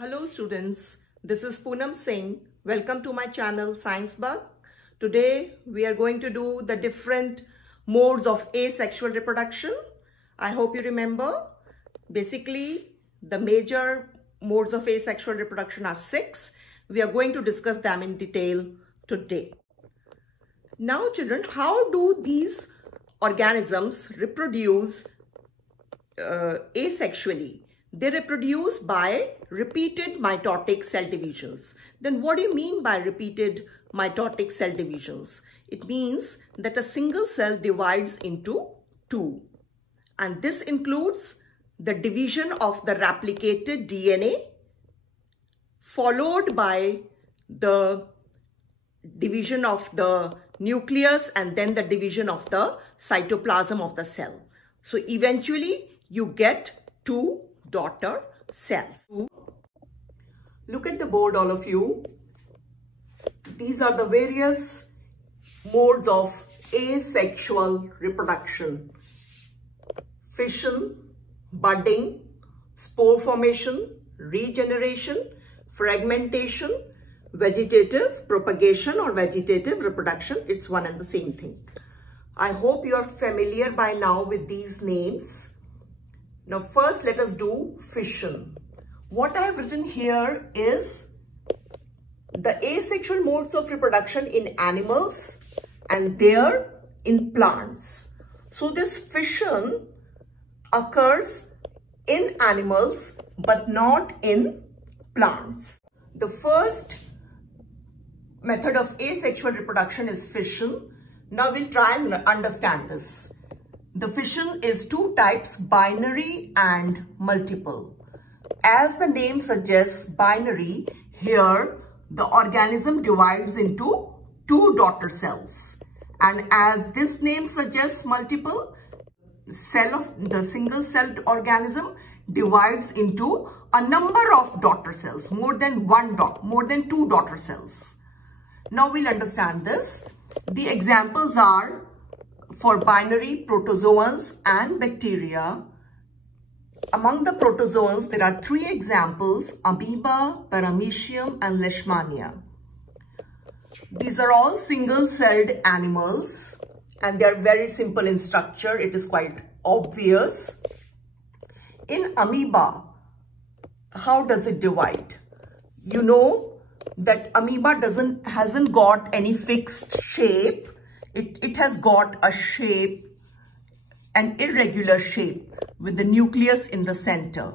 Hello students, this is Poonam Singh. Welcome to my channel Science Bug. Today we are going to do the different modes of asexual reproduction. I hope you remember. Basically, the major modes of asexual reproduction are 6. We are going to discuss them in detail today. Now children, how do these organisms reproduce asexually? They reproduce by repeated mitotic cell divisions. Then what do you mean by repeated mitotic cell divisions? It means that a single cell divides into 2. And this includes the division of the replicated DNA followed by the division of the nucleus and then the division of the cytoplasm of the cell. So eventually you get 2 daughter cells. Look at the board, all of you. These are the various modes of asexual reproduction: fission, budding, spore formation, regeneration, fragmentation, vegetative propagation or vegetative reproduction. It's one and the same thing. I hope you are familiar by now with these names. Now first let us do fission. What I have written here is the asexual modes of reproduction in animals and there in plants. So this fission occurs in animals but not in plants. The first method of asexual reproduction is fission. Now we'll try and understand this. The fission is 2 types, binary and multiple. As the name suggests, binary, here the organism divides into 2 daughter cells. And as this name suggests, multiple, the single celled organism divides into a number of daughter cells, more than 2 daughter cells. Now we'll understand this. The examples are for binary, protozoans and bacteria. Among the protozoans, there are 3 examples: amoeba, paramecium and leishmania. These are all single-celled animals and they are very simple in structure. It is quite obvious. In amoeba, how does it divide? You know that amoeba hasn't got any fixed shape. It has got a shape, an irregular shape with the nucleus in the center.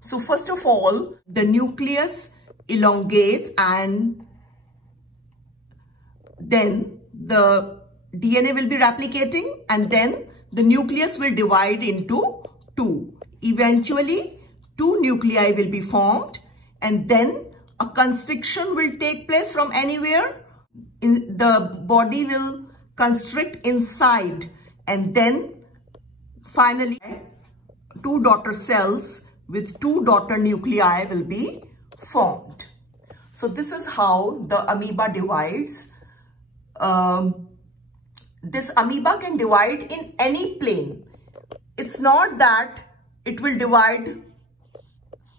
So first of all, the nucleus elongates and then the DNA will be replicating and then the nucleus will divide into 2. Eventually, 2 nuclei will be formed and then a constriction will take place from anywhere. The body will constrict inside and then finally 2 daughter cells with 2 daughter nuclei will be formed. So this is how the amoeba divides. This amoeba can divide in any plane. It's not that it will divide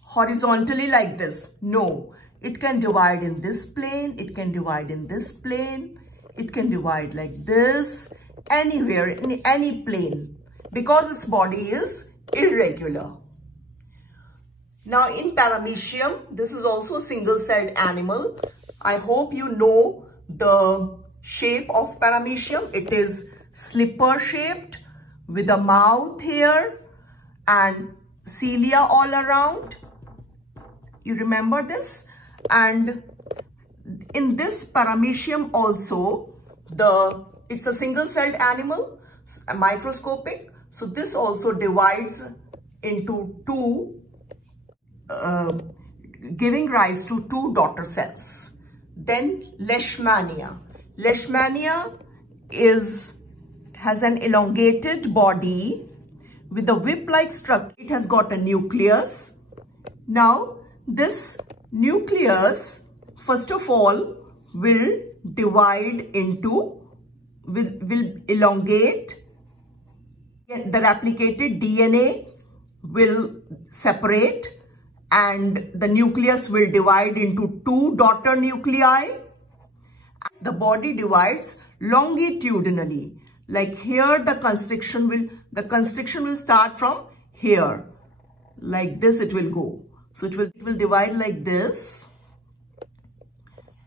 horizontally like this. No, it can divide in this plane, it can divide in this plane, it can divide like this, anywhere, in any plane, because its body is irregular. Now in Paramecium, this is also a single-celled animal. I hope you know the shape of Paramecium. It is slipper-shaped with a mouth here and cilia all around. You remember this? And in this Paramecium also, it's a single-celled animal, microscopic. So this also divides into 2, giving rise to 2 daughter cells. Then Leishmania. Leishmania has an elongated body with a whip-like structure. It has got a nucleus. Now this nucleus, first of all, will elongate. The replicated DNA will separate and the nucleus will divide into two daughter nuclei. The body divides longitudinally. Like here, the constriction will start from here. Like this it will go. So it will divide like this.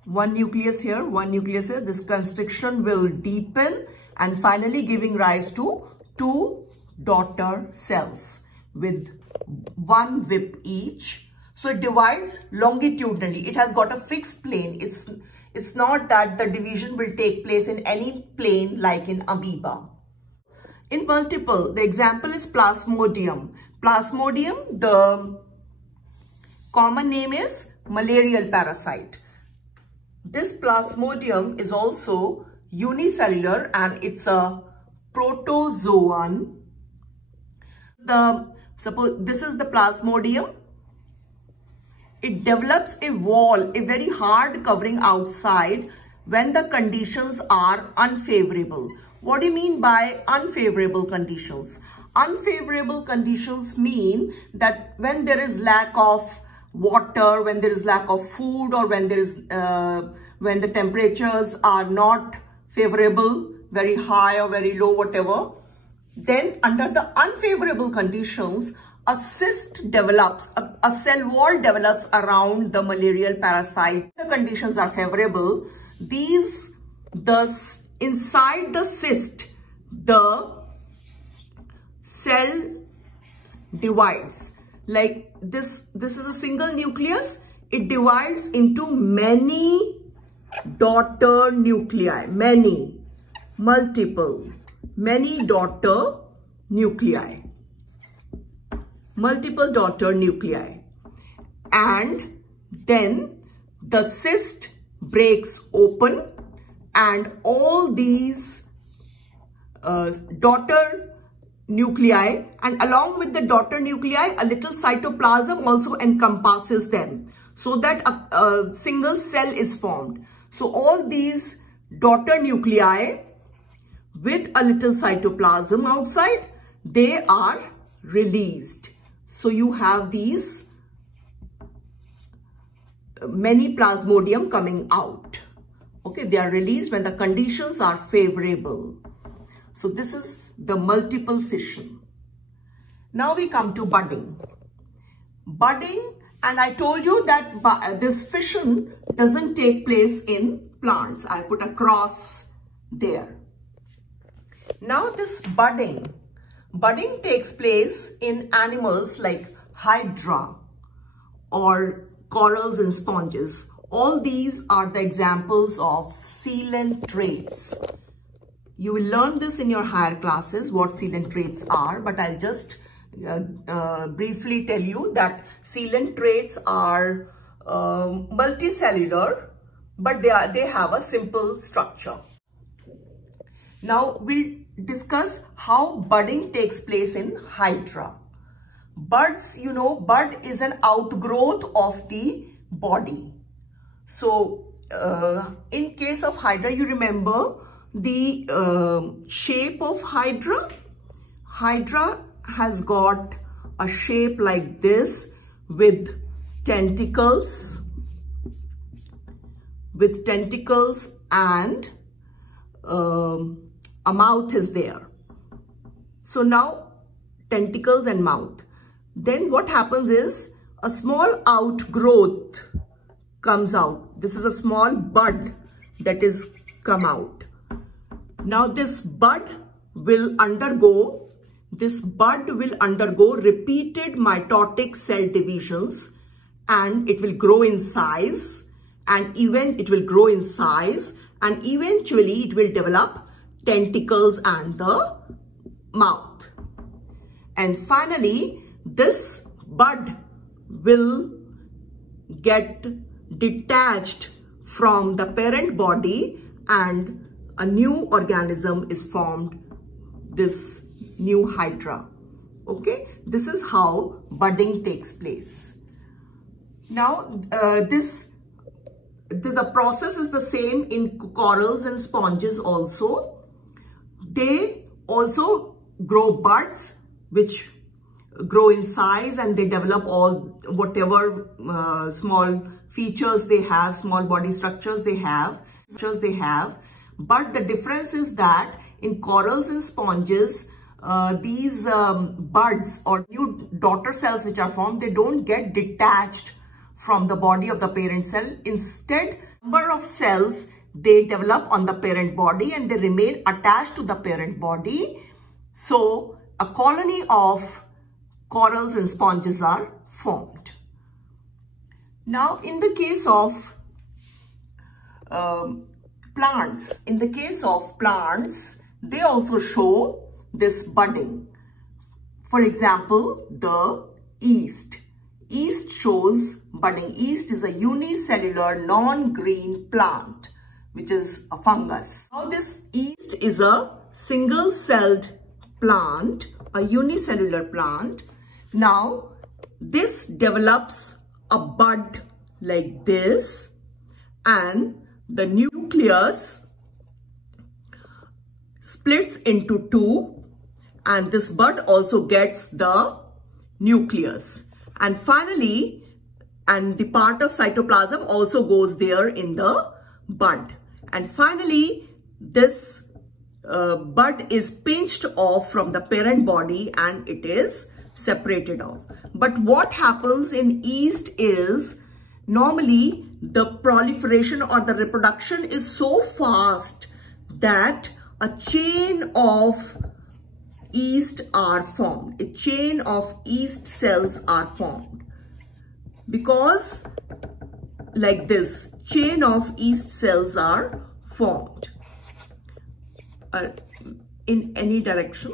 One nucleus here, one nucleus here. This constriction will deepen and finally giving rise to two daughter cells with one whip each. So it divides longitudinally. It has got a fixed plane. It's not that the division will take place in any plane like in amoeba. In multiple, the example is Plasmodium. Plasmodium, the common name is malarial parasite. This Plasmodium is also unicellular and it's a protozoan. Suppose this is the Plasmodium. It develops a wall, a very hard covering outside when the conditions are unfavorable. What do you mean by unfavorable conditions? Unfavorable conditions mean that when there is lack of water, when there is lack of food, or when when the temperatures are not favorable, very high or very low, whatever, then under the unfavorable conditions, a cyst develops, a cell wall develops around the malarial parasite. The conditions are favorable. Inside the cyst, the cell divides. Like this is a single nucleus. It divides into many daughter nuclei, many daughter nuclei. Multiple daughter nuclei, and then the cyst breaks open and all these daughter nuclei, and along with the daughter nuclei, a little cytoplasm also encompasses them so that a single cell is formed. So all these daughter nuclei with a little cytoplasm outside, they are released. So you have these many Plasmodium coming out. Okay, they are released when the conditions are favorable. So this is the multiple fission. Now we come to budding. Budding, and I told you that this fission doesn't take place in plants. I put a cross there. Now this budding takes place in animals like hydra or corals and sponges. All these are the examples of sealant traits. You will learn this in your higher classes, what sealant traits are, but I'll just briefly tell you that sealant traits are multicellular, but they have a simple structure. Now we'll discuss how budding takes place in hydra. Buds, you know, bud is an outgrowth of the body. So in case of hydra, you remember the shape of hydra. Hydra has got a shape like this with tentacles and a mouth is there. So now tentacles and mouth. Then what happens is a small outgrowth comes out. This is a small bud that is come out. Now this bud will undergo repeated mitotic cell divisions, and it will grow in size, and eventually it will develop tentacles and the mouth. And finally, this bud will get detached from the parent body and a new organism is formed, this new hydra. Okay, this is how budding takes place. Now, the process is the same in corals and sponges also. They also grow buds which grow in size and they develop all whatever small features they have, small body structures they have. But the difference is that in corals and sponges, these buds or new daughter cells which are formed, they don't get detached from the body of the parent cell. Instead, number of cells they develop on the parent body and they remain attached to the parent body. So a colony of corals and sponges are formed. Now, in the case of plants, they also show this budding. For example, the yeast. Yeast shows budding. Yeast is a unicellular non-green plant, which is a fungus. Now this yeast is a single-celled plant, a unicellular plant. Now this develops a bud like this, and the nucleus splits into two, and this bud also gets the nucleus. And finally, and the part of cytoplasm also goes there in the bud. And finally, this bud is pinched off from the parent body and it is separated off. But what happens in yeast is, normally the proliferation or the reproduction is so fast that a chain of yeast are formed. A chain of yeast cells are formed. Because like this, chain of yeast cells are formed. In any direction,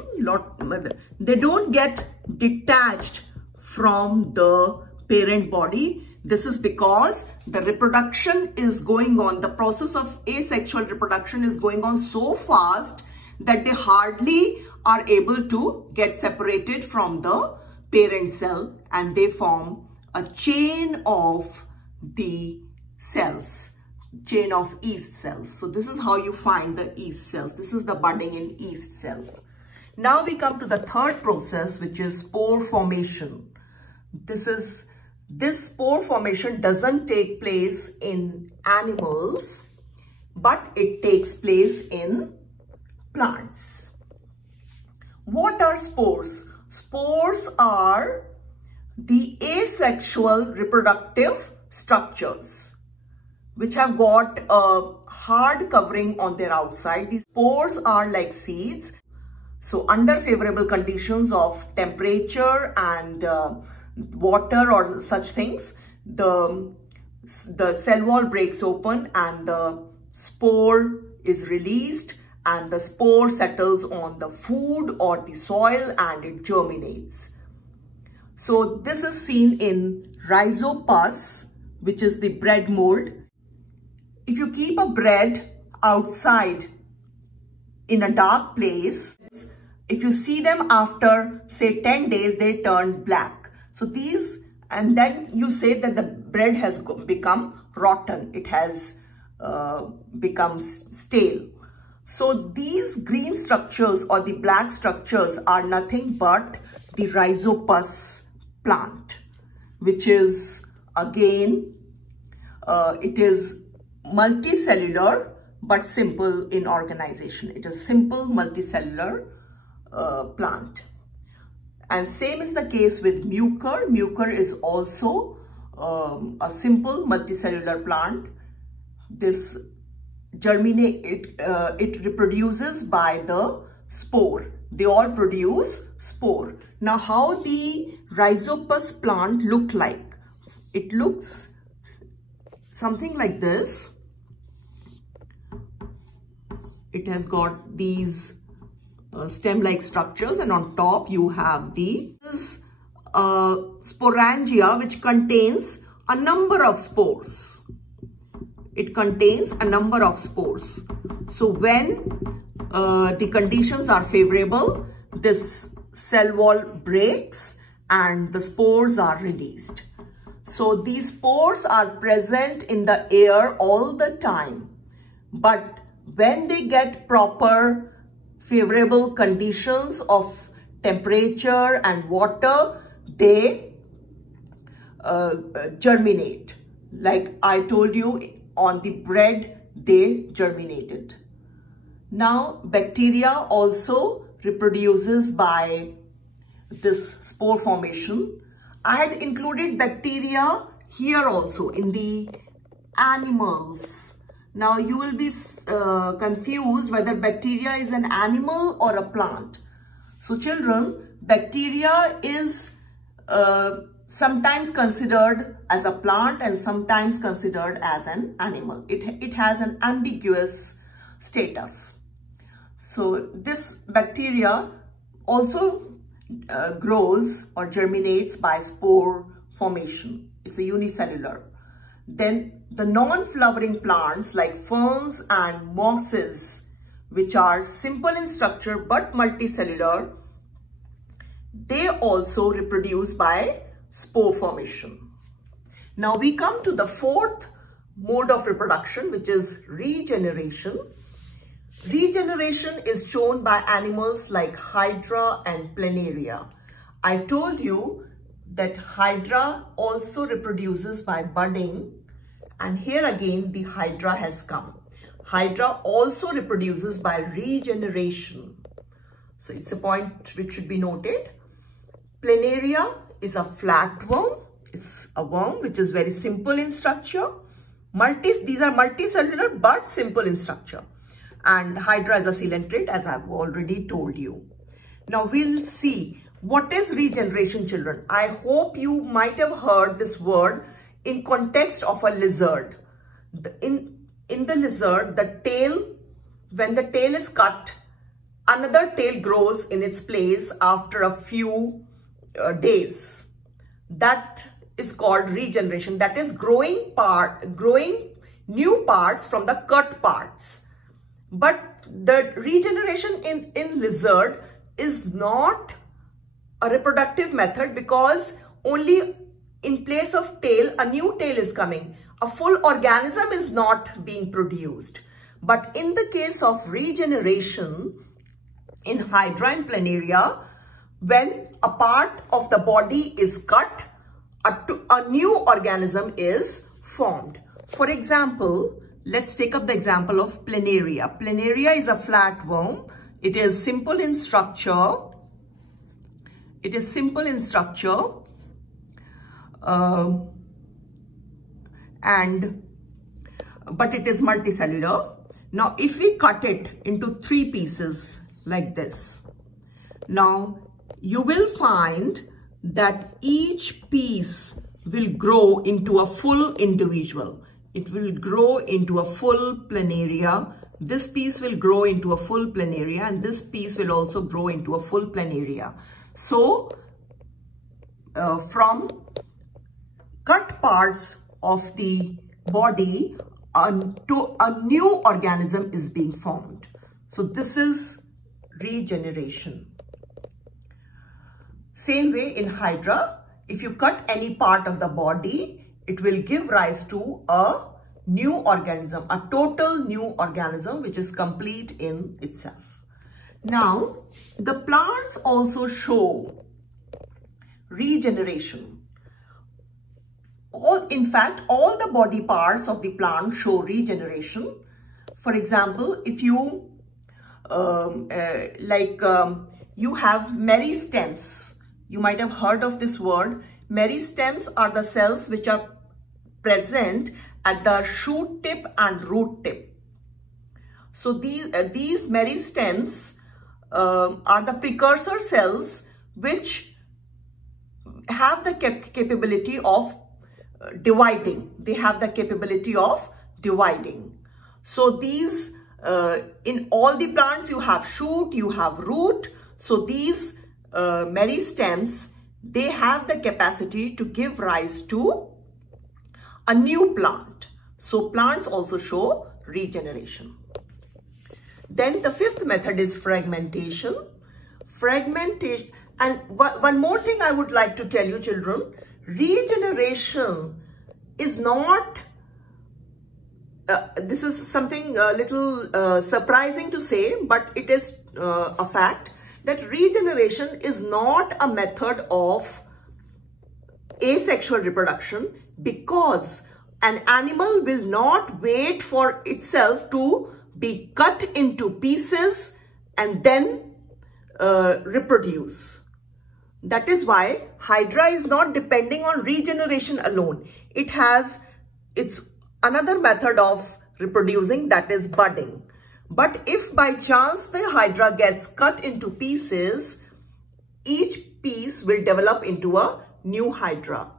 they don't get detached from the parent body. This is because the reproduction is going on, the process of asexual reproduction is going on so fast that they hardly are able to get separated from the parent cell, and they form a chain of the cells, chain of yeast cells. So this is how you find the yeast cells. This is the budding in yeast cells. Now we come to the third process, which is spore formation. This spore formation doesn't take place in animals, but it takes place in plants. What are spores? Spores are the asexual reproductive structures which have got a hard covering on their outside. These spores are like seeds. So under favorable conditions of temperature and water or such things, the cell wall breaks open and the spore is released, and the spore settles on the food or the soil and it germinates. So this is seen in rhizopus, which is the bread mold. If you keep a bread outside in a dark place, if you see them after say 10 days, they turn black. So these, and then you say that the bread has become rotten. It has become stale. So these green structures or the black structures are nothing but the rhizopus plant, which is again, it is multicellular but simple in organization. It is simple multicellular plant. And same is the case with mucor. Mucor is also a simple multicellular plant. This it reproduces by the spore. They all produce spore. Now, how the rhizopus plant look like? It looks something like this. It has got these stem-like structures, and on top you have the sporangia, which contains a number of spores. It contains a number of spores. So when the conditions are favorable, this cell wall breaks and the spores are released. So these spores are present in the air all the time. But when they get proper favorable conditions of temperature and water, they germinate. Like I told you, on the bread, they germinated. Now, bacteria also reproduces by this spore formation. I had included bacteria here also in the animals. Now, you will be confused whether bacteria is an animal or a plant. So, children, bacteria is sometimes considered as a plant and sometimes considered as an animal. It has an ambiguous status. So this bacteria also grows or germinates by spore formation. It's a unicellular. Then the non-flowering plants like ferns and mosses, which are simple in structure but multicellular, they also reproduce by spore formation. Now we come to the fourth mode of reproduction, which is regeneration. Regeneration is shown by animals like Hydra and Planaria. I told you that Hydra also reproduces by budding, and here again the Hydra has come. Hydra also reproduces by regeneration. So it's a point which should be noted. Planaria is a flatworm. It's a worm which is very simple in structure. These are multicellular but simple in structure. And Hydra is a coelenterate, as I've already told you. Now we'll see what is regeneration, children. I hope you might have heard this word in context of a lizard. In the lizard, the tail, when the tail is cut, another tail grows in its place after a few days. That is called regeneration. That is growing new parts from the cut parts. But the regeneration in lizard is not a reproductive method, because only in place of tail, a new tail is coming. A full organism is not being produced. But in the case of regeneration in Hydra and Planaria, when a part of the body is cut, a new organism is formed. For example, let's take up the example of Planaria. Planaria is a flatworm. It is simple in structure. But it is multicellular. Now, if we cut it into 3 pieces like this, now you will find that each piece will grow into a full individual. It will grow into a full Planaria. This piece will grow into a full Planaria, and this piece will also grow into a full Planaria. So, from cut parts of the body, a new organism is being formed. So, this is regeneration. Same way in Hydra, if you cut any part of the body, it will give rise to a new organism, a total new organism which is complete in itself. Now, the plants also show regeneration. In fact, all the body parts of the plant show regeneration. For example, if you you have meristems. You might have heard of this word. Meristems are the cells which are present at the shoot tip and root tip. So these meristems are the precursor cells which have the capability of dividing. They have the capability of dividing. So these, in all the plants, you have shoot, you have root. So these meristems, they have the capacity to give rise to a new plant. So plants also show regeneration. Then the 5th method is fragmentation. Fragmentation, and one more thing I would like to tell you, children, regeneration is not, this is something a little surprising to say, but it is a fact that regeneration is not a method of asexual reproduction, because an animal will not wait for itself to be cut into pieces and then reproduce. That is why Hydra is not depending on regeneration alone. It has its another method of reproducing, that is budding. But if by chance the Hydra gets cut into pieces, each piece will develop into a new Hydra.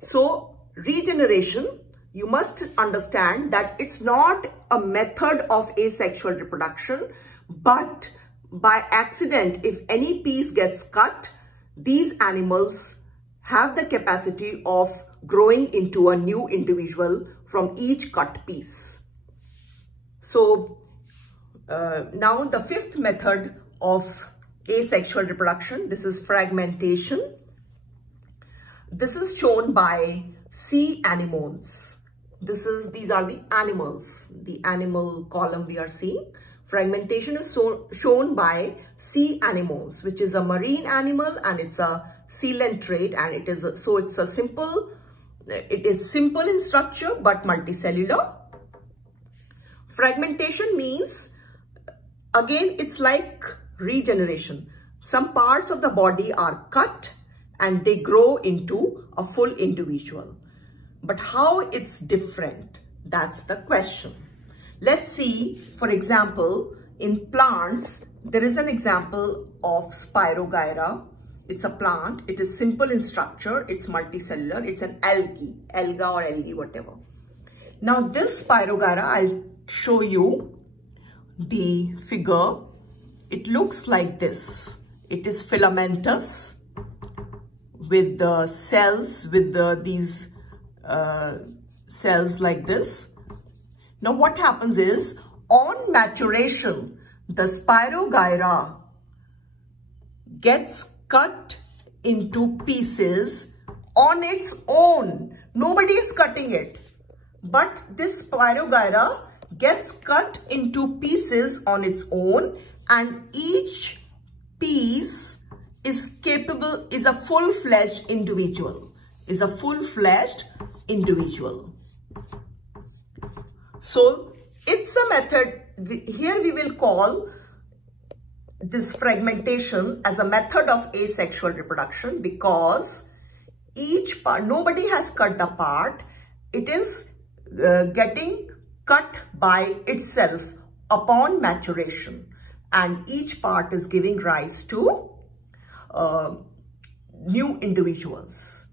So regeneration, you must understand that it's not a method of asexual reproduction, but by accident, if any piece gets cut, these animals have the capacity of growing into a new individual from each cut piece. So now the fifth method of asexual reproduction, this is fragmentation. This is shown by sea anemones. These are the animals, the animal column we are seeing. Fragmentation is shown by sea anemones, which is a marine animal and it's a coelenterate, and it is it is simple in structure but multicellular. Fragmentation means, again, it's like regeneration. Some parts of the body are cut and they grow into a full individual. But how it's different? That's the question. Let's see, for example, in plants, there is an example of Spirogyra. It's a plant. It is simple in structure. It's multicellular. It's an alga or algae, whatever. Now this Spirogyra, I'll show you the figure. It looks like this. It is filamentous with the cells, with these cells like this. Now what happens is, on maturation, the Spirogyra gets cut into pieces on its own. Nobody is cutting it. But this Spirogyra gets cut into pieces on its own, and each piece is a full-fledged individual. So it's a method. Here we will call this fragmentation as a method of asexual reproduction, because each part, nobody has cut the part. It is getting cut by itself upon maturation, and each part is giving rise to new individuals.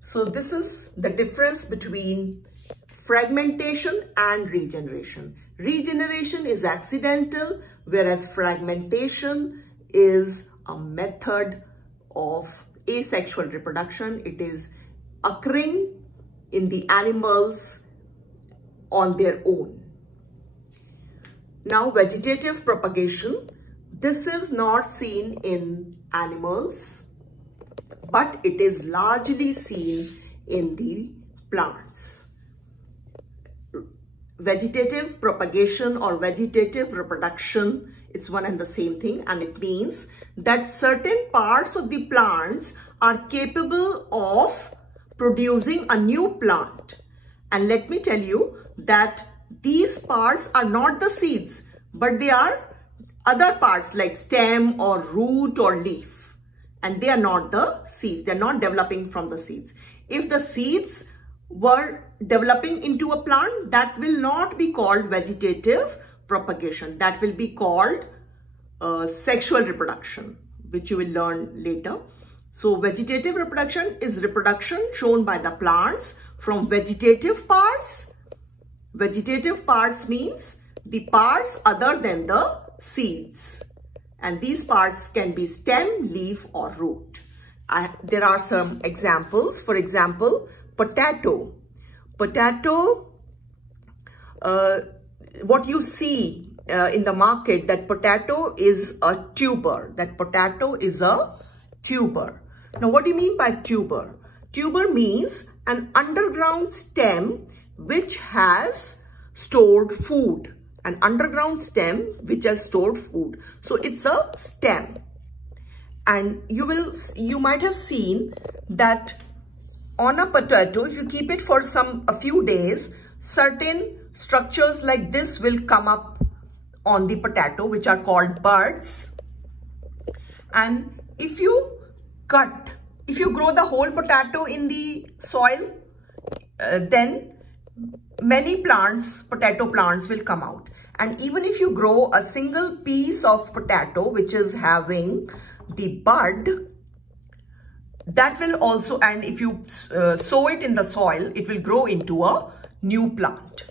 So this is the difference between fragmentation and regeneration. Regeneration is accidental, whereas fragmentation is a method of asexual reproduction. It is occurring in the animals on their own. Now, vegetative propagation. This is not seen in animals, but it is largely seen in the plants. Vegetative propagation or vegetative reproduction is one and the same thing, and it means that certain parts of the plants are capable of producing a new plant. And let me tell you that these parts are not the seeds, but they are other parts like stem or root or leaf, and they are not the seeds. They're not developing from the seeds. If the seeds were developing into a plant, that will not be called vegetative propagation. That will be called sexual reproduction, which you will learn later. So vegetative reproduction is reproduction shown by the plants from vegetative parts. Vegetative parts means the parts other than the seeds, and these parts can be stem, leaf or root. There are some examples. For example, potato. What you see in the market, that potato is a tuber. Now, what do you mean by tuber? Tuber means an underground stem which has stored food, an underground stem which has stored food. So it's a stem. And you might have seen that on a potato, if you keep it for a few days, certain structures like this will come up on the potato, which are called buds. And if you grow the whole potato in the soil, then many potato plants will come out. And even if you grow a single piece of potato which is having the bud, that will also, and if you sow it in the soil, it will grow into a new plant.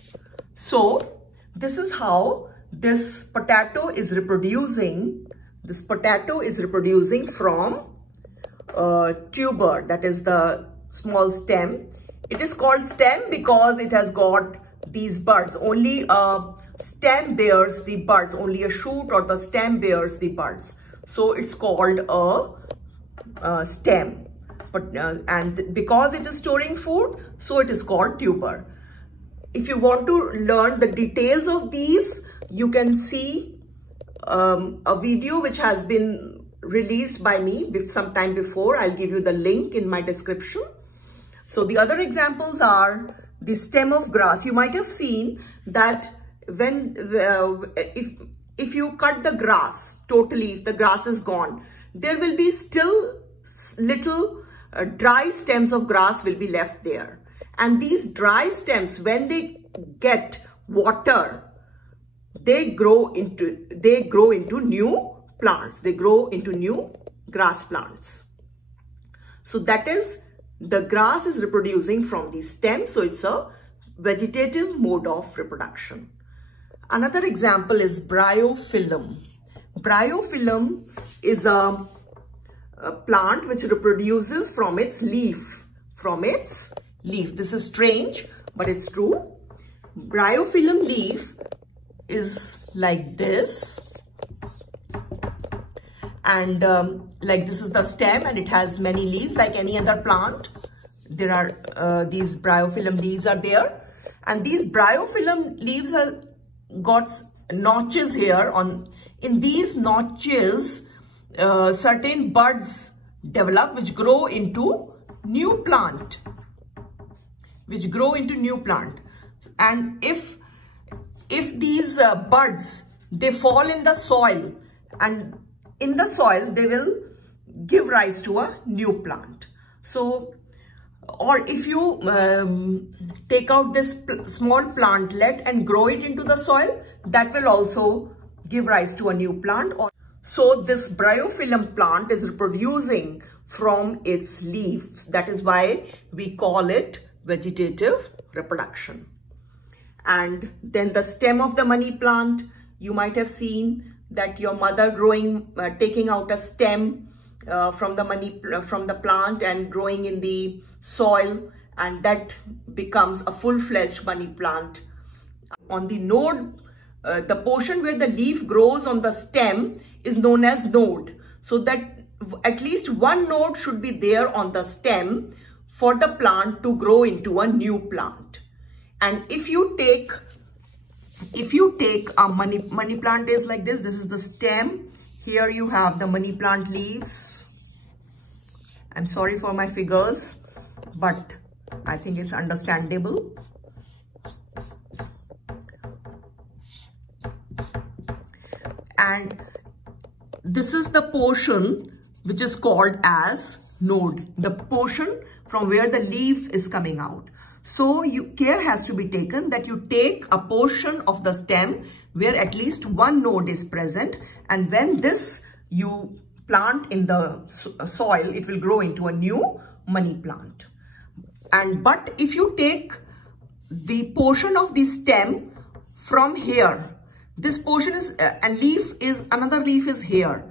So this is how this potato is reproducing. This potato is reproducing from tuber, that is the small stem. It is called stem because it has got these buds. Only a stem bears the buds, only a shoot or the stem bears the buds. So it's called a stem. And because it is storing food, so it is called tuber. If you want to learn the details of these, you can see a video which has been released by me some time before. I'll give you the link in my description. So the other examples are the stem of grass. You might have seen that when if you cut the grass totally, if the grass is gone, there will be still little dry stems of grass will be left there. And these dry stems, when they get water, they grow into new plants. They grow into new grass plants. So that is, the grass is reproducing from the stem. So it's a vegetative mode of reproduction. Another example is bryophyllum. Bryophyllum is a plant which reproduces from its leaf. This is strange, but it's true. Bryophyllum leaf is like this. And like this is the stem, and it has many leaves like any other plant. There are these bryophyllum leaves are there. And these bryophyllum leaves have got notches here. In these notches, certain buds develop which grow into new plant. And if these buds, they fall in the soil, and in the soil they will give rise to a new plant. So, or if you take out this small plantlet and grow it into the soil, that will also give rise to a new plant. So this bryophyllum plant is reproducing from its leaves. That is why we call it vegetative reproduction. And then the stem of the money plant, you might have seen that your mother taking out a stem from the plant and growing in the soil, and that becomes a full-fledged money plant. On the node, the portion where the leaf grows on the stem is known as node. So that at least one node should be there on the stem for the plant to grow into a new plant. And if you take a money plant is like this is the stem. Here you have the money plant leaves. I'm sorry for my figures, but I think it's understandable. And this is the portion which is called as node, the portion from where the leaf is coming out. So care has to be taken that you take a portion of the stem where at least one node is present, and when this you plant in the soil, it will grow into a new money plant. But if you take the portion of the stem from here, this portion is another leaf is here.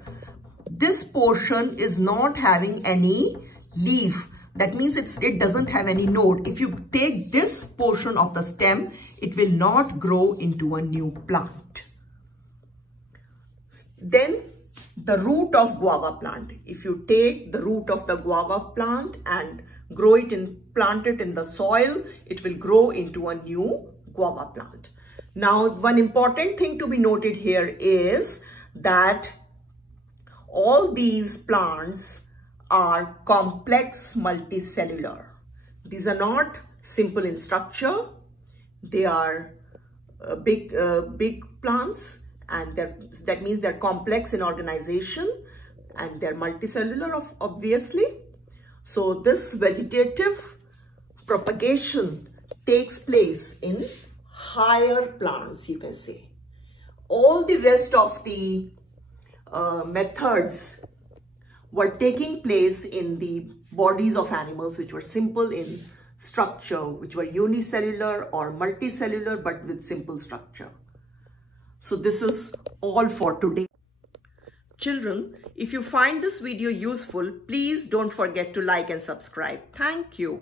This portion is not having any leaf. That means it doesn't have any node. If you take this portion of the stem, it will not grow into a new plant. Then the root of guava plant. If you take the root of the guava plant and plant it in the soil, it will grow into a new guava plant. Now, one important thing to be noted here is that all these plants are complex multicellular. These are not simple in structure. They are big plants, and that means they're complex in organization, and they're multicellular, obviously. So this vegetative propagation takes place in higher plants, you can say. All the rest of the methods were taking place in the bodies of animals which were simple in structure, which were unicellular or multicellular but with simple structure. So this is all for today. Children, if you find this video useful, please don't forget to like and subscribe. Thank you.